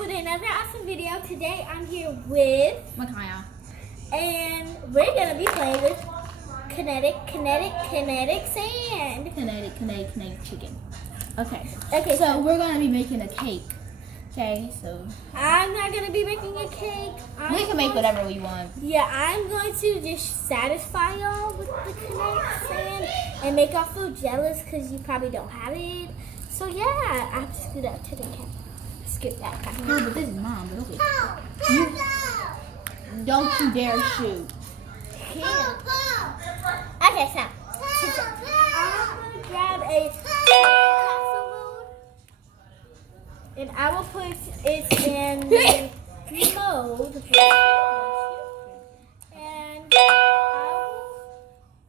with another awesome video. Today I'm here with Makaya. And we're gonna be playing with kinetic sand. Kinetic chicken. Okay. Okay, So we're gonna be making a cake. Okay, so I'm not gonna be making a cake. we can make whatever we want. Yeah, I'm going to just satisfy y'all with the kinetic sand and make y'all feel jealous because you probably don't have it. So yeah, I have to scoot up to the camera. Scoot that back. No, but this is mom, but okay. Don't you dare shoot. Yeah. Okay, so I'm gonna grab a castle mode, and I will put it in the mode. And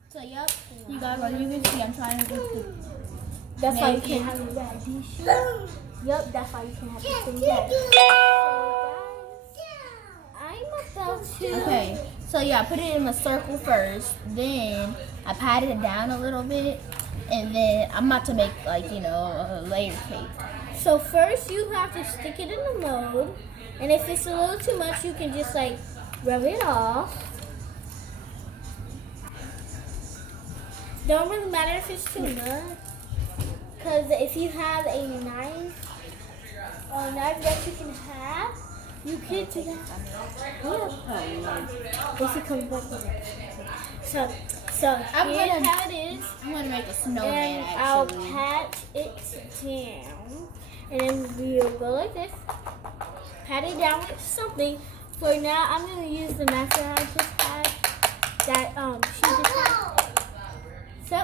So yep, you guys, as you can see, I'm trying to get the. that's why you can't have it bad. Yep, that's why you can't have it bad. I'm about to. Okay, so yeah, I put it in a circle first, then I patted it down a little bit, and then I'm about to make like, you know, a layer cake. So first you have to stick it in the mold, and if it's a little too much, you can just like rub it off. Don't really matter if it's too much, because if you have a knife that you can have, you can do that. This is coming back. So here's how it is. I'm gonna make a snowman And I'll actually. pat it down, and then we'll go like this. Pat it down with something. For now, I'm gonna use the master I just had. That she just had. So,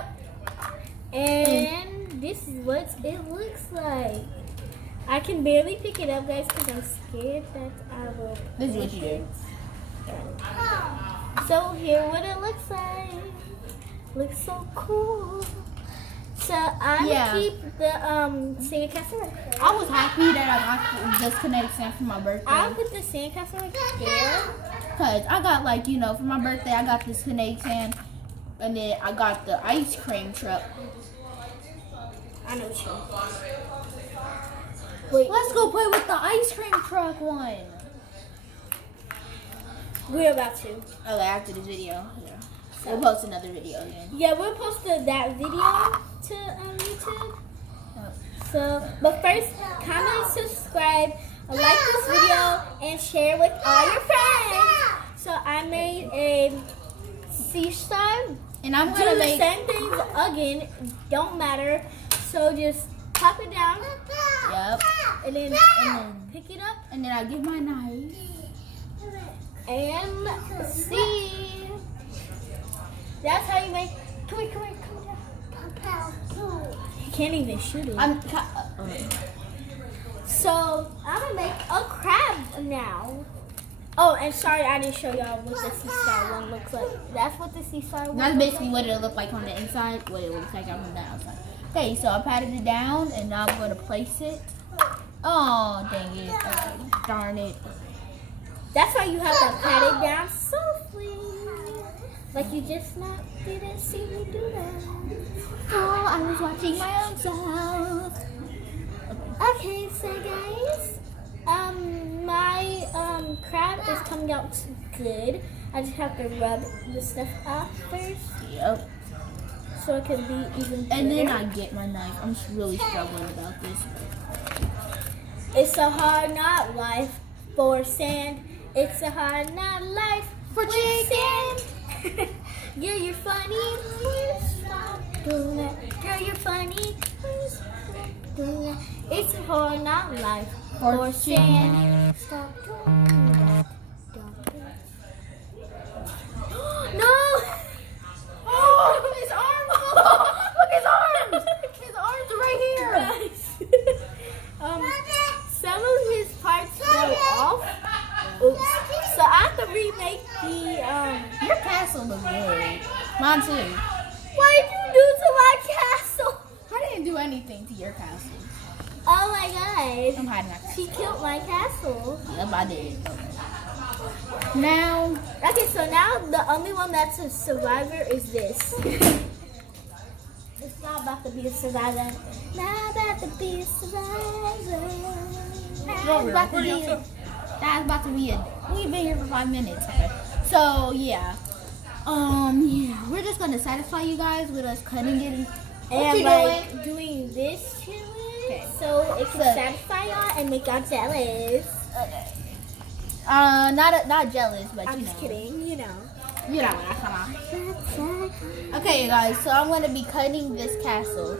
and this is what it looks like. I can barely pick it up, guys, because I'm scared that I will. This is what you do. So here what it looks like. Looks so cool. So I'm gonna keep the sandcastle right there. I was happy that I got this kinetic sand for my birthday. I'll put the sandcastle right there. Cause I got like, you know, for my birthday I got this kinetic sand, and then I got the ice cream truck. I know what you mean. Wait, Let's go play with the ice cream truck one. we're about to. Okay, after this video. Yeah. We'll post another video then. Yeah, we'll post that video to YouTube. So, but first, comment, subscribe, like this video, and share with all your friends. So I made a sea star. And I'm Do gonna the make same things again. Don't matter. So just pop it down. Yep. And then pick it up And then I get my knife. and see. That's how you make. Come here. You can't even shoot it. So I'm gonna make a crab now. Oh, and sorry I didn't show y'all what the sea star one looks like. That's what the sea star one. That's basically what it looked like on the inside, what it looks like on the outside. Okay, so I patted it down, and now I'm gonna place it. Oh, dang it! Okay, darn it! That's why you have to pat it down softly, like you just not didn't see me do that. Oh, I was watching my own self. Okay, so guys, my crab is coming out good. I just have to rub the stuff off first, Yep. so it can be even better. And then I get my knife. I'm really struggling about this. It's a hard not life for sand. It's a hard not life for chicken. Girl, you're funny. Please stop doing that. Girl, you're funny. Please stop doing that. It's a hard not life for sand. Stop doing that. Don't do it. No! Oh, his arms! Look, his arms! His arms are right here. Some of his parts fell off. Oops. So I have to remake the Your castle looks good. Mine too. What did you do to my castle? I didn't do anything to your castle. Oh my god. I'm hiding my castle. She killed my castle. Yep, I did. Now, Okay, so now the only one that's a survivor is this. It's not about to be a survivor. Not about to be a survivor. That's about to be we've been here for 5 minutes. Okay. So yeah. Yeah, we're just gonna satisfy you guys with us cutting it. And like doing this to it, so it can satisfy y'all and make y'all jealous. Okay. Not jealous, but I'm just kidding. You know. You know what I'm talking about. Okay, you guys. So I'm gonna be cutting this castle,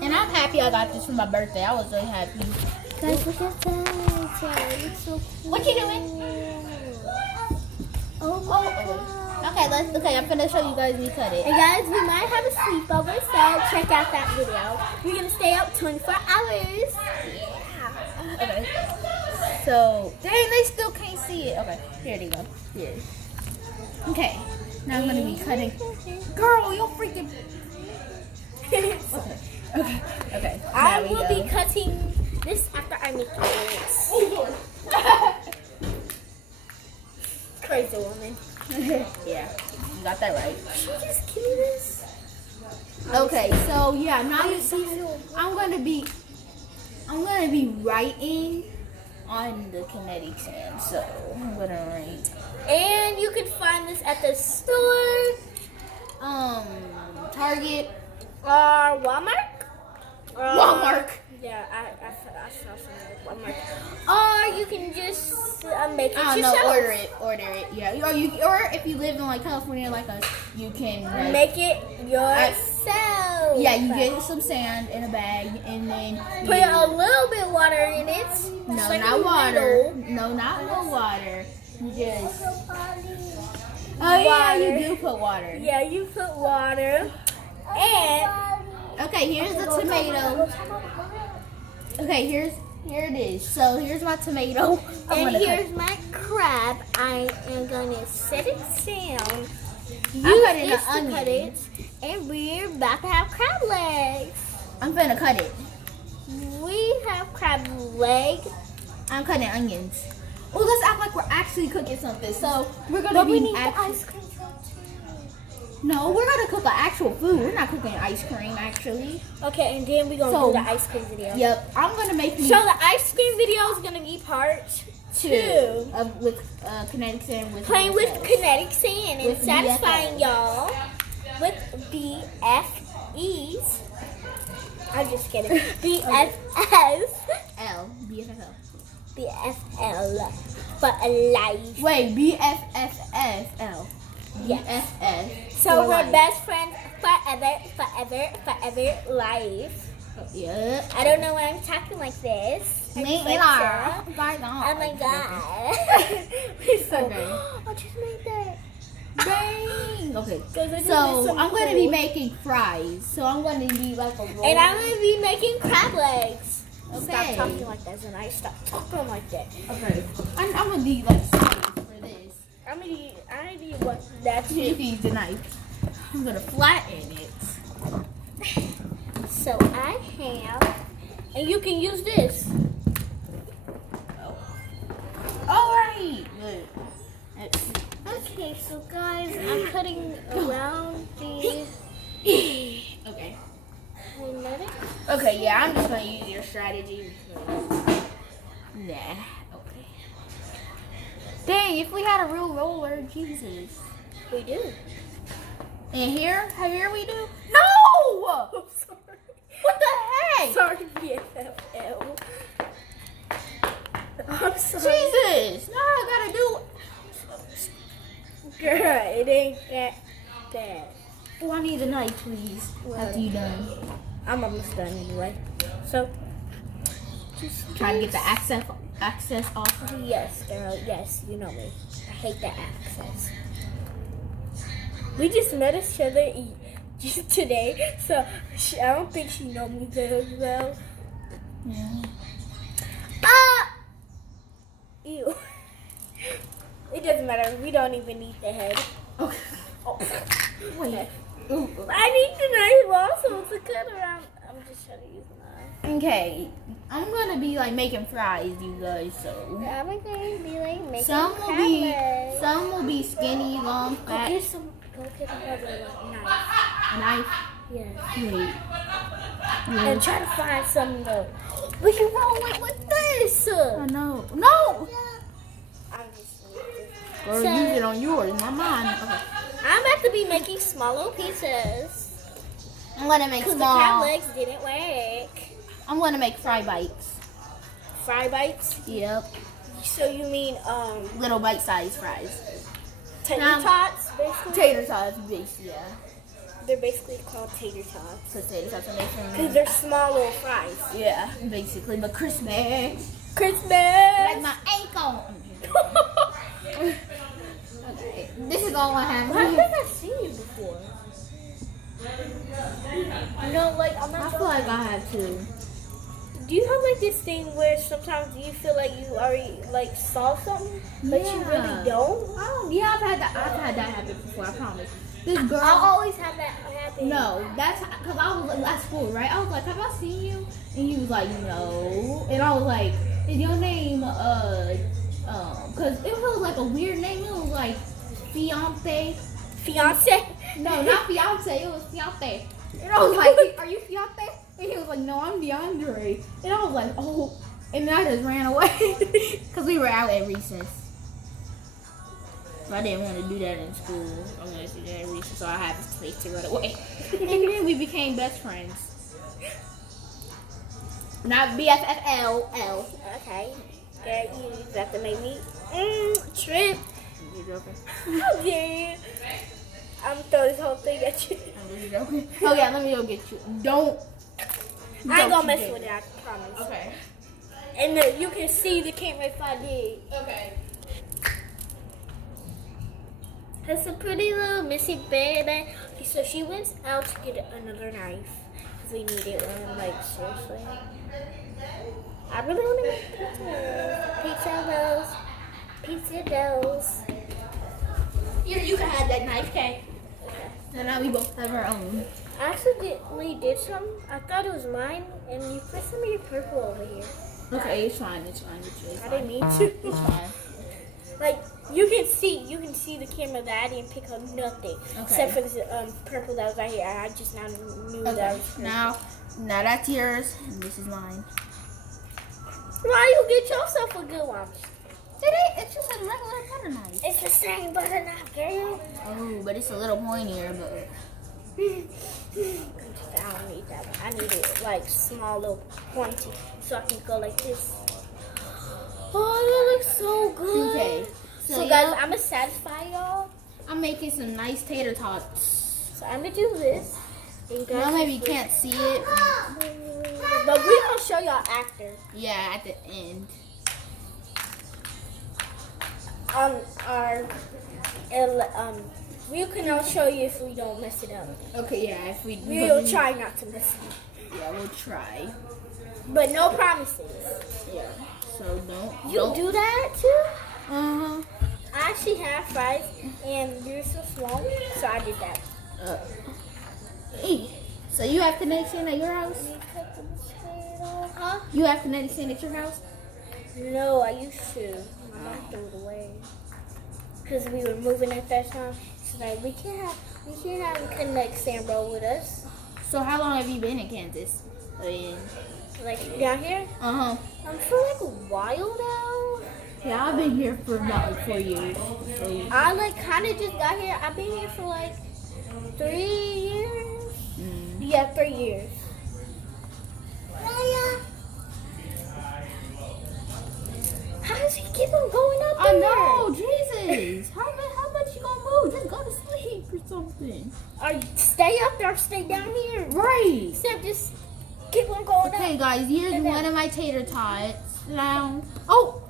and I'm happy I got this for my birthday. I was really happy. Guys, look at that. It's so cool. What you doing? Okay, I'm gonna show you guys me cut it. And guys, we might have a sleepover, so check out that video. We're gonna stay up 24 hours. Yeah. Okay. So, dang, they still can't see it. Okay, here they go. Here. Okay. Now I'm gonna be cutting. Girl, you're freaking. Okay. I will be cutting this after I make it. Crazy woman. Yeah, you got that right. She just kidding this. Okay, so yeah, now you see, I'm gonna be writing on the kinetic sand. So I'm gonna write. And you can find this at the store, Target, or Walmart. Walmart. Yeah, I saw something like Walmart. Or you can just make it yourself. No, order it. Yeah, or if you live in like California like us, you can make it yourself. Yeah, you get some sand in a bag and then put a little bit of water in it. No, like not water. No, not no water. You just. Oh yeah, you do put water. Yeah, you put water. And okay, here's the tomato. Okay, here it is. So here's my tomato. And here's my crab. I am gonna set it down. Use this to cut it. And we're about to have crab legs. I'm gonna cut it. We have crab leg. I'm cutting onions. Oh, let's act like we're actually cooking something. So we're gonna But we need the ice cream. No, we're gonna cook an actual food. We're not cooking ice cream, actually. Okay, and then we're gonna do the ice cream video. Yep, I'm gonna make. So the ice cream video is gonna be part 2 with kinetic sand with playing with kinetic sand and satisfying y'all with BFEs. I'm just kidding. BFS. BFFL. BFL. But alive. Wait, BFFL. Yes. BFF. So we're best friends forever life. Yeah. I don't know why I'm talking like this. Me either. either. Oh my god. So, I just made that. Dang. Okay. So I'm going to be making fries. So I'm going to be like a roll. And I'm going to be making crab legs. Okay. Stop talking like that, and I stop talking like that. Okay. I'm going to be like serious for this. I need what that's You can use the knife. I'm going to flatten it. So I have, and you can use this. Alright. Okay, so guys, I'm cutting around the Okay. kinetic. Okay, yeah, I'm just going to use your strategy. Nah. Okay. Dang, if we had a real roller, Jesus. We do. And here we do? No! I'm sorry. What the heck? Sorry, BFFL. I'm sorry. Jesus! Now I gotta do. Girl, it ain't that bad. Oh, I need a knife, please. After you done. I'm almost done anyway. So, just Try to get the access off. Yes, girl. Yes, you know me. I hate that access. We just met each other just today, so I don't think she knows me very well. Yeah. Ew. It doesn't matter. We don't even need the head. Okay. Oh. Wait. I need the knife also to cut around. I'm just trying to use the knife. Okay. I'm gonna be like making fries, you guys. So I'm going to be like making some will be skinny, long, fat. Go get another knife. A knife. Yes. Wait. And try to find some though. We can roll it with this. I know. No! I'm just Girl, use it on yours, not mine. Okay. I'm about to be making small little pizzas. I'm gonna make Because the crab small. legs didn't work. I'm gonna make fry bites. Fry bites. Yep. So you mean Little bite-sized fries. tater tots, basically? Tater tots, basically, yeah. They're basically called tater tots. Because tater tots are made Because from. they're small little fries. Yeah, basically, but crispy. Christmas! Like my ankle. Okay, this is all I have. I think I've seen you before. You know, like, I'm I not feel like I have to. Do you have like this thing where sometimes you feel like you already like saw something, but you really don't? Oh, yeah, I've had that happen before. I promise. This girl. I always have that happen. No, that's because I was at school, right? I was like, "Have I seen you?" And he was like, "No." And I was like, "Is your name because it was like a weird name. It was like fiance. Fiance? No, not fiance. It was fiance." And I was like, "Are you fiance?" And he was like, "No, I'm DeAndre." And I was like, "Oh." And then I just ran away because we were out at recess. I didn't want to do that in school. I wanted to do that at recess, so I had this place to run away. And then we became best friends. Not BFFL. Okay. Yeah, you have to make me trip. You joking? How dare you? I'm throwing this whole thing at you. I'm just joking. Oh yeah, let me go get you. Don't. I ain't gonna you mess dare. with it, I promise. Okay. And you can see the camera if I did. Okay. It's a pretty little messy baby. Okay, so she went out to get another knife. Because we needed one, like, seriously. I really want to make pizza doughs. Here, you can have that knife, okay? So now we both have our own. I accidentally did some. I thought it was mine, and you put some of your purple over here. Okay, it's fine. It's fine. I didn't mean to. It's fine. Like, you can see the camera that I didn't pick up nothing. Okay. Except for this purple that was right here. I just now knew that Okay. was purple. Now that's yours, and this is mine. Why you get yourself a good one? It ain't. It's just a regular butter knife. It's the same butter knife, girl. Oh, but it's a little pointier, but. I don't need that one. I need it like small, little pointy, so I can go like this. Oh, that looks so good. Okay. So yeah, guys, I'm gonna satisfy y'all. I'm making some nice tater tots. So I'm gonna do this. And you guys Well, maybe you can't see it. but we're gonna show y'all after. Yeah, at the end. We can all show you if we don't mess it up. Okay, yeah, if we We'll try not to mess it up. Yeah, we'll try. But no promises. Yeah. So don't. You do that too? Uh-huh. I actually have fries and you're so small, so I did that. So you have kinetic sand at your house? Huh? You have kinetic sand at your house? No, I used to. My mom threw it away. Because we were moving at that time. She's like, we can't have kinetic sand roll with us. So how long have you been in Kansas? Like down here? Uh-huh. For like a while now. Yeah, I've been here for about like 4 years. I like kind of just got here. I've been here for like 3 years. Yeah, 3 years. How does he keep on going up I there? know, Jesus. How much you gonna move? Just go to sleep or something. Or stay up there or stay down here. Right. Except just keep on going Okay, up. guys, here's And then- one of my tater tots. Now, oh.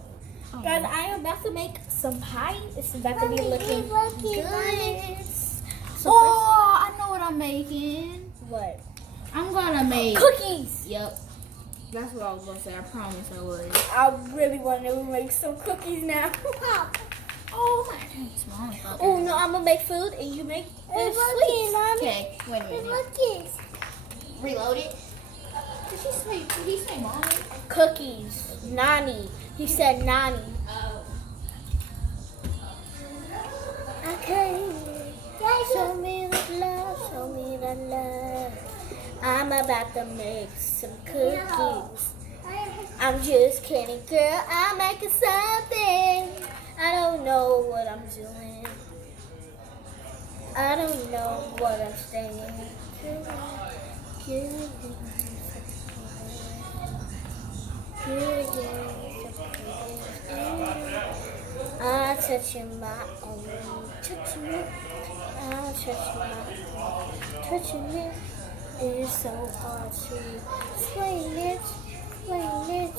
Guys, I am about to make some pie. It's about to be looking good. So Oh, I know what I'm making. what? I'm gonna make Cookies. Yep. That's what I was gonna say. I promise I would. I really want to make some cookies now. Oh, my small. Oh no, I'm gonna make food and you make the sweets. Okay, wait a minute. Reload it. Did he say mommy? Cookies. Nani. He said Nani. Oh. Okay. Show me the love. Show me the love. I'm about to make some cookies. I'm just kidding, girl. I'm making something. I don't know what I'm doing. I don't know what I'm saying. I'm touching my own. Touching it. I'm touching it. It's so hard to explain it. Explain it.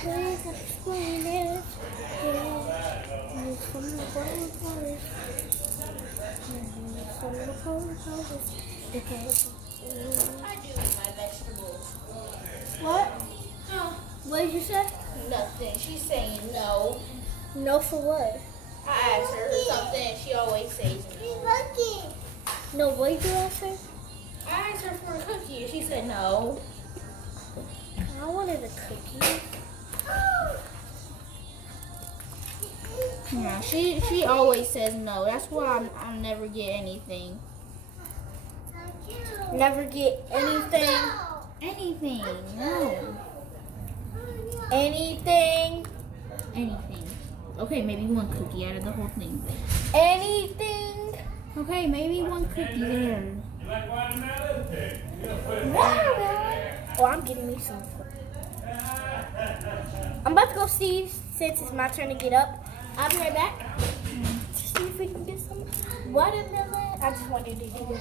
Please explain it. Yeah. It's from the bottom of it. It's from the bottom of it. Because I do eat my vegetables. what? No, What did you say? nothing. She's saying no. No for what? I asked her something and she always says no. No, what did you say? I asked her for a cookie and she said no. I wanted a cookie. Yeah, she always says no. That's why I'll never get anything. Never get anything. Anything. No. Anything. Anything. Okay, maybe one cookie out of the whole thing. Anything. Okay, maybe one cookie there. Oh, I'm getting me some. I'm about to go see since it's my turn to get up. I'll be right back. To see if we can get some watermelon. I just wanted to do it.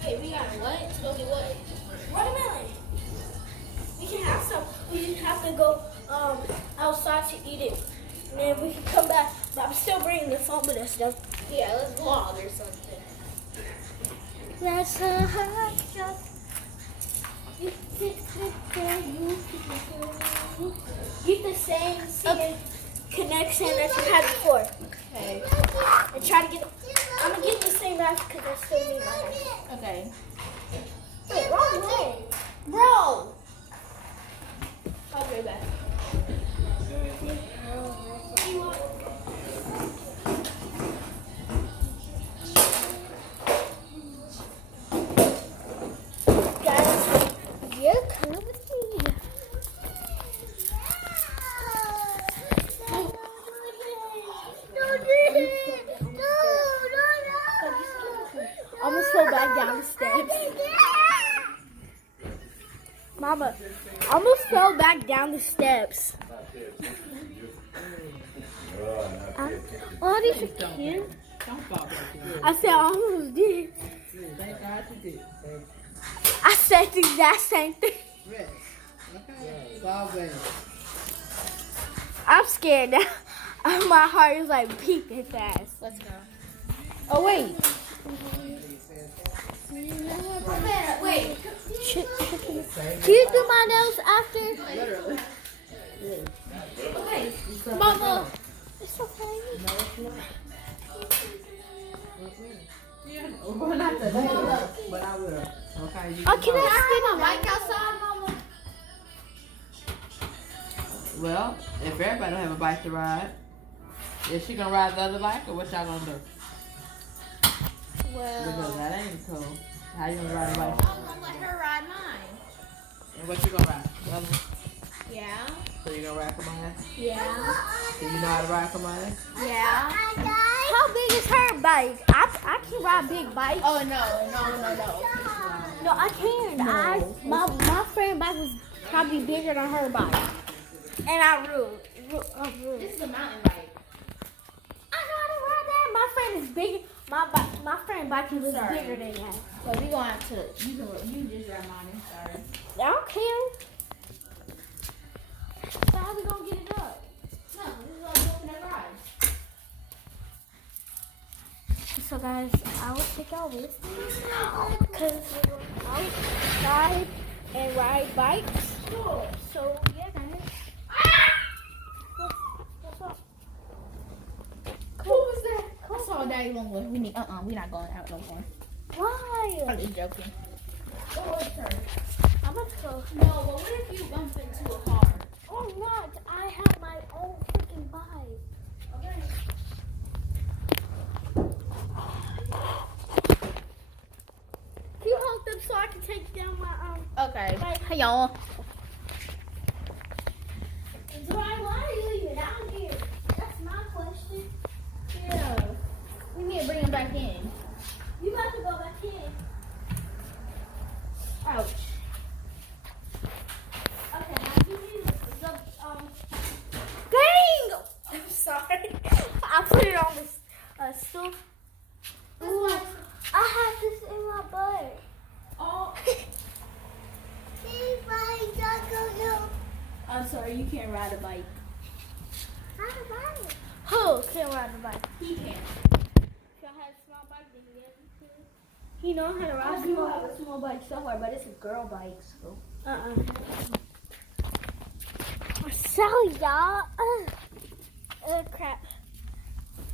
Hey, we got what? Go get what? Watermelon. We can have some. We just have to go outside to eat it. And then we can come back. But I'm still bringing the phone with us though. Yeah, let's vlog or something. That's a hot shot. Get the same connection that you had before. Okay. And try to get. I'm gonna get the same knife because I still need my knife. Okay. Wait, wrong way. Bro! I'll be right back. Guys, you're coming with me. I almost fell back down the steps. Mama, I almost fell back down the steps. Oh, these are cute. I said I almost did. Thank God you did. I said the exact same thing. Rest. Okay. It's all good. I'm scared now. My heart is like beating fast. Let's go. Oh, wait. Wait. Can you do my nails after? Literally. Okay. Mama. It's okay. No, it's not. Well, not today, but I will. Okay. You Oh, can I Spin my bike outside, Mama? Well, if everybody don't have a bike to ride, is she gonna ride the other bike or what y'all gonna do? Because Well, that ain't cool. How you gonna ride a bike? I'm gonna let her ride mine. And what you gonna ride? The other one? Yeah. So you gonna ride Kamaya? Yeah. Do you know how to ride Kamaya? Yeah. how big is her bike? I can ride big bikes. Oh, no. No, I can. My friend's bike was probably bigger than her bike. And I ruled. This is a mountain bike. I know how to ride that. My friend is bigger. My friend's bike is Sorry. bigger than that. But we gonna have to, you just ride mine. I'm sorry. I don't care. So how we gonna get it up? No, this is all open and ride. So guys, I will take y'all with me because we're going outside and ride bikes. So won't go. We need. We're not going out no more. Why? I'm just joking. I'm about to go. No, but what if you bump into a car? Oh, what? I have my own freaking bike. Okay. Can you hold them so I can take down my Okay. bike? Hey y'all. Why are you even out here? That's my question. Yeah. We need to bring him back in. You have to go back in. Ouch. Okay, now give me the dang! I'm sorry. I put it on this stool. Ooh, I have this in my butt. Oh. I'm sorry, you can't ride a bike. Who can ride a bike? He can. If I had a small bike, then yeah, he could. He knows how to ride I a do small have a small bike somewhere, but it's a girl bike, so. So y'all, crap.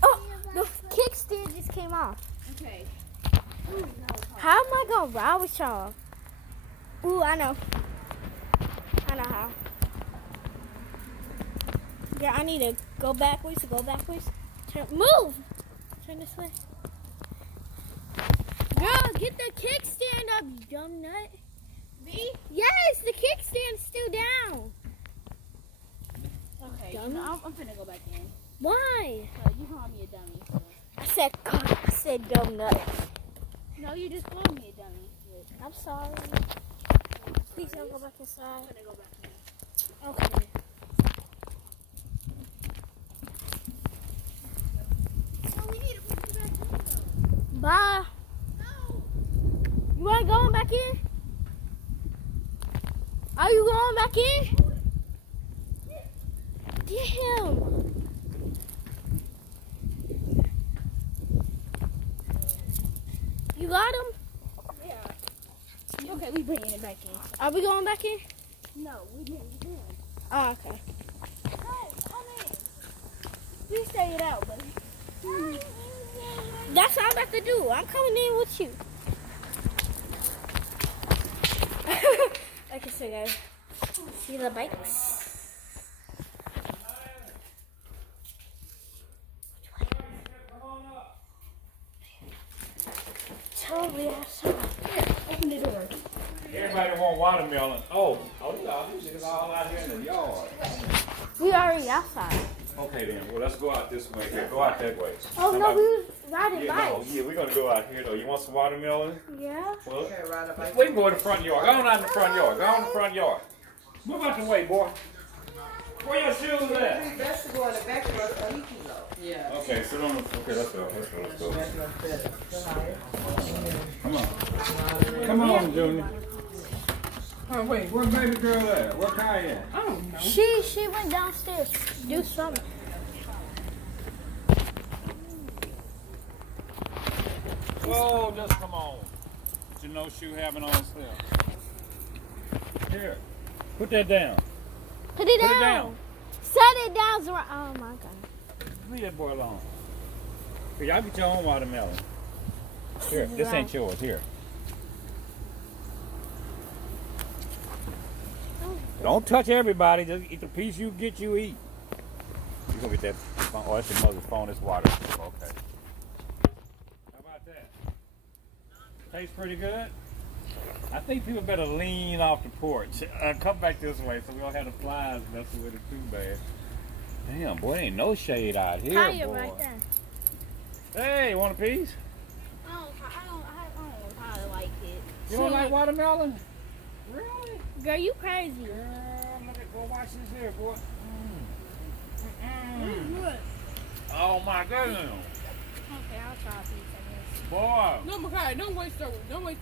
Oh, the kickstand just came off. Okay. How am I gonna ride with y'all? Ooh, I know. I know how. Yeah, I need to go backwards. Turn, move! Turn this way. Girl, get the kickstand up, you dumb nut. Me? Yes, the kickstand's still down. Okay. Dummy. No, I'm finna go back in. Why? You called me a dummy. So. I said dumb nut. No, you just called me a dummy. I'm sorry. Please don't go back inside. I'm gonna go back in. Okay. No, we need to put you back in though. Bye. No. You want to go back in? Are you going back in? Get him. You got him? Yeah. Okay, we bringing it back in. Are we going back in? No, we bringing it in. Oh, okay. No, come in. We stay it out, buddy. That's what I'm about to do. I'm coming in with you. Okay, so guys, see the bikes? Totally awesome. Open the door. Everybody want watermelon. Oh, y'all, these niggas all out here in the yard. We already outside. Okay then, well let's go out this way. Here, go out that way. Oh no, we was riding Yeah, bikes. no, yeah, we're gonna go out here though. You want some watermelon? Yeah. Well, we can go in the front yard. Go on out in the front yard. Go on in the front yard. Move out the way, boy. Where your shoes at? Best to go in the back of us so he can go. Yeah. Okay, sit on the. Okay, let's go. Let's go. Come on. Come on, Junior. Oh wait, where baby girl at? Where Kai at? I don't know. She went downstairs to do something. Whoa, just come on. But you know shoe having on still. Here, put that down. Put it Put down. it down. Set it down. Zora. Oh my god. Leave that boy alone. Here, y'all get your own watermelon. Here, this ain't yours. Here. Don't touch everybody. Just eat the piece you get, you eat. You gonna get that phone. Oh, that's your mother's phone. It's water. Okay. How about that? Tastes pretty good. I think people better lean off the porch. Come back this way so we don't have the flies messing with it too bad. Damn, boy, ain't no shade out here, Tire boy. right there. Hey, want a piece? I don't how to like it. You don't like watermelon? Really? Girl, you crazy. Girl, look at, go watch this here, boy. Oh my goodness. Okay, I'll try a piece, I guess. Boy. No, Makai, don't waste the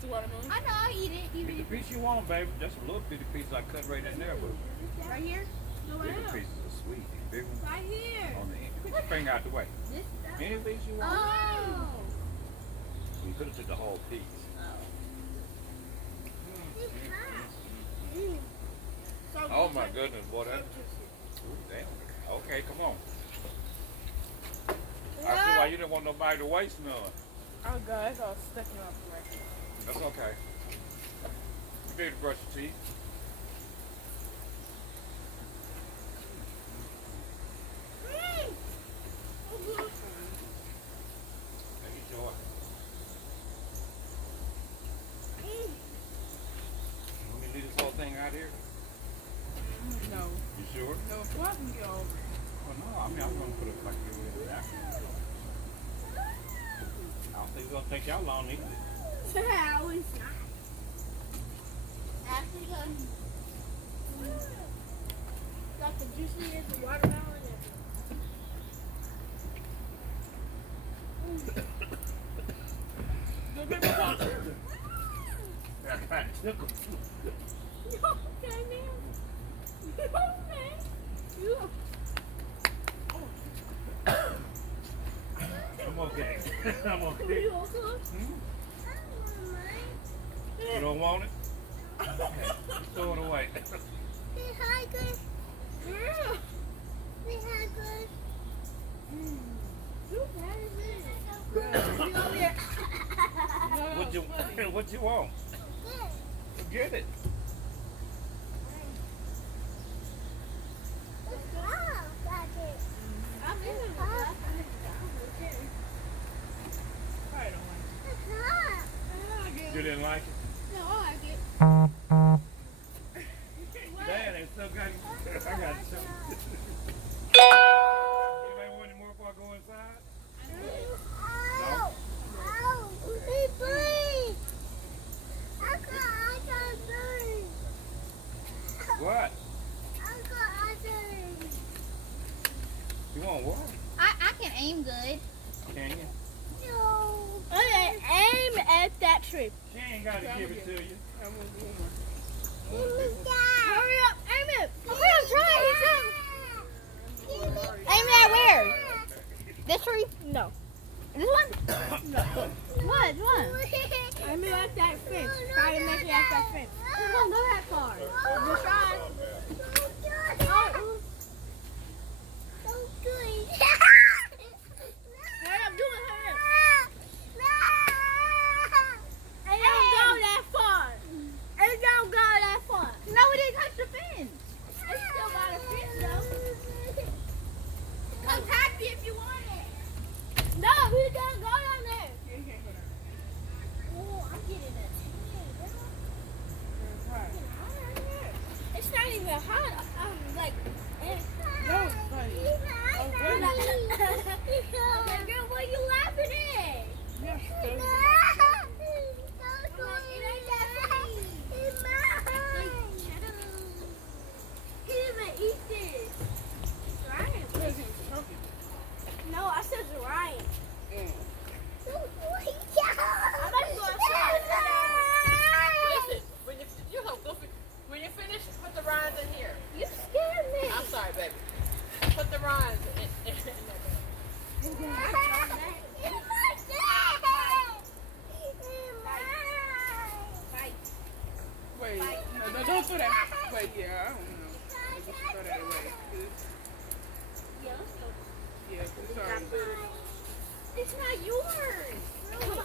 watermelon. I know, I eat it. You Pick eat the piece you want, baby. That's a little bitty piece I cut right in there, but it. Right here? No, bigger pieces are sweet. Big ones Right here. on the end. Put your finger out the way. This Any piece you want. Oh. You could have took the whole piece. Oh my goodness, boy, that. Ooh, damn. Okay, come on. I see why you didn't want nobody to waste none. Oh god, it's all sticking up right there. That's okay. You need to brush your teeth. Hey, Joy. Want me to leave this whole thing out here? No. You sure? No, so I can get over it. Oh, no. I mean, I'm going to put a fucking in there. I don't think it's going to take y'all long either. How is not? After done. Got the juiciness, the watermelon, and Go get my water. I got tickled. okay, man. Okay. You. I'm okay. I'm okay. You okay? You don't want it? Okay. Throw it away. Say hi, good. Yeah. Say hi, good. You bad as it. You over here. What you want? Get it. I'm in it. Probably don't like it. You didn't like it? No, I like it. Dad, they still got it. I got it. Anybody want any more before I go inside? No? What? You want what? I can aim good. Can you? Okay, aim at that tree. She ain't got to give it to you. I won't do one. Hurry up, aim it. Hurry up, try it. Aim it at where? This tree? No. This one? No. What? What? Aim it at that fence. Try to make it at that fence. It won't go that far. Just try. Hurry up, do it, hurry up. It don't go that far. It don't go that far. No, it didn't touch the fence. It's still got a fence though. Come happy if you want it. No, we can't go down there. You can't go down. Oh, I'm getting a It's hot. tan. It's not even hot. I'm like, No, it's funny. Okay, girl, what are you laughing at? You're stupid. No, I said Ryan. Mm. I'm about to go outside. Listen, when you finish, put the rinds in here. You scared me. I'm sorry, baby. Put the rinds in there. Wait, no, don't throw that. Wait, yeah, I don't know. Just throw that away. Yeah, sorry. It's not yours. Come on.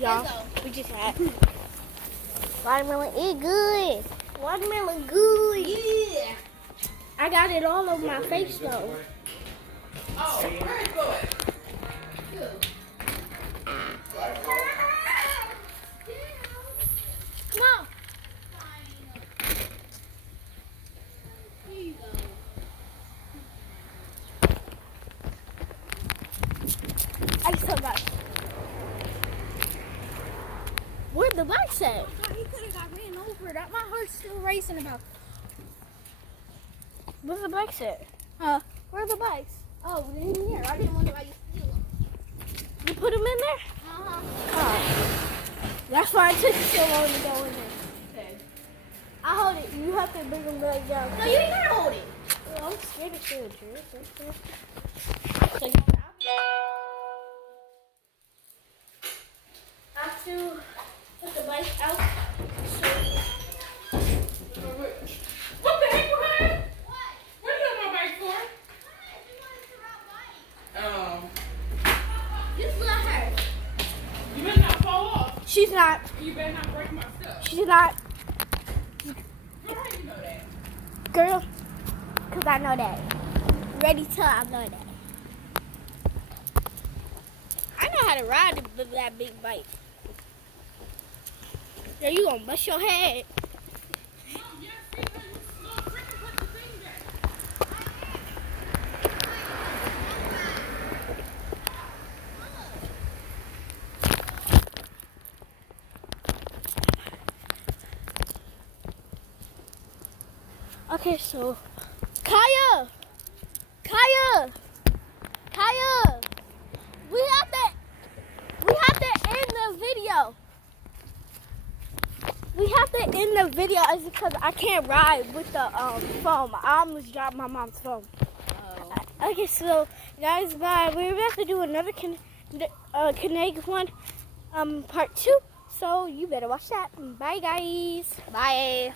Y'all, we just had watermelon. It's good. Watermelon good. Yeah. I got it all over my face though. Oh, very good. Come on. I still got. Where'd the bikes at? He could have got ran over. That my heart's still racing about. Where's the bikes at? Where are the bikes? Oh, they're in here. I didn't want anybody to steal them. You put them in there? Oh. That's why it took you so long to go in there. Okay. I hold it. You have to bring them back down. No, you ain't gotta hold it. I'm scared to steal it. So I have to put the bike out. So, What the She's not. You better not break my stuff. She's not. How do you know that? Girl, because I know that. Ready till I know that. I know how to ride that big bike. There you gonna bust your head. Oh, yes, because you little freaking put the thing back. Okay, so Kaya, we have to end the video. We have to end the video is because I can't ride with the phone. I almost dropped my mom's phone. Oh. Okay, so guys, bye. We're about to do another kinetic one, part 2. So you better watch that. Bye, guys. Bye.